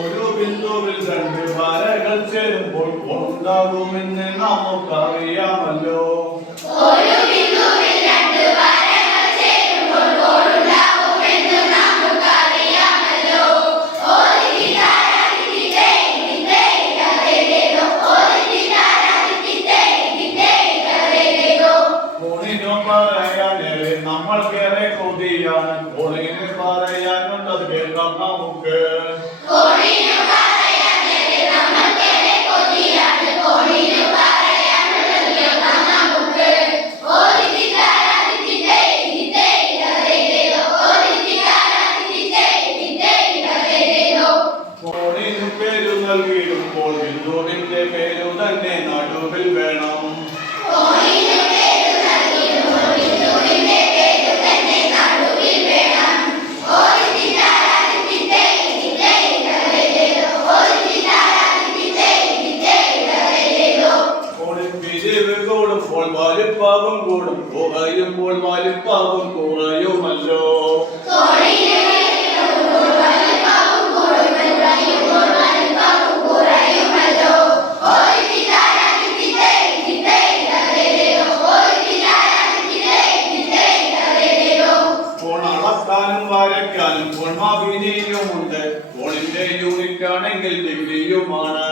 ഒരു ബിന്ദുവിൽ രണ്ട് വരകൾ ചേരുമ്പോൾ ഉണ്ടാകുമെന്ന് നമുക്കറിയാമല്ലോ. നമ്മൾക്കേറെ കൊതിയാണ്. ഒളിനെ പറയാനുള്ളത് കേൾക്കാം നമുക്ക്. നൽകിയിടുമ്പോൾ ഹിന്ദുവിന്റെ പേരു തന്നെ നടുവിൽ വേണം. കുറയുമ്പോൾ വലുപ്പാവും കൂടും. കുറയുമ്പോൾ വലുപ്പാവും കുറയുമല്ലോ വരയ്ക്കാനും പൊൺമാ ഫോണിന്റെ യൂണിറ്റ് ആണെങ്കിൽ ഡിഗ്രിയുമാണ്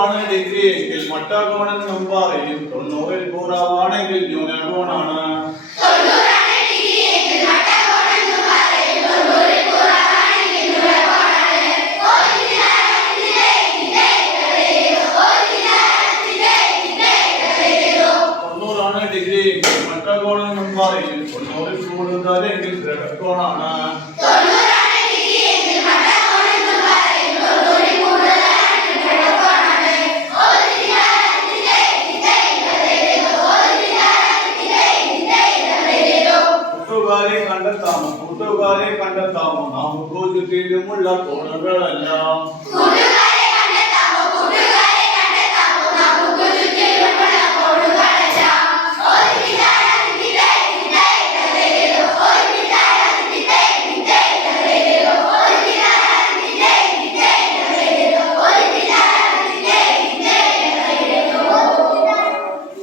വാണടിക്കുകയെങ്കിൽ മട്ടാകോണൻ നമ്പാറയും തൊണ്ണൂറിൽ പൂറാവാണെങ്കിൽ ന്യൂനകോണാണ് ഡിഗ്രി മട്ടാകോണൻ നമ്പാറയും തൊണ്ണൂറിൽ കൂടുതലെങ്കിൽ ദ്രവകോണാണ് നട്ടുകാരെ കണ്ടെത്താമോ? കൂട്ടുകാരെ കണ്ടെത്താമോ? നാം ഉദ്ഘോഷിക്കലുമുള്ള കോണുകളെല്ലാം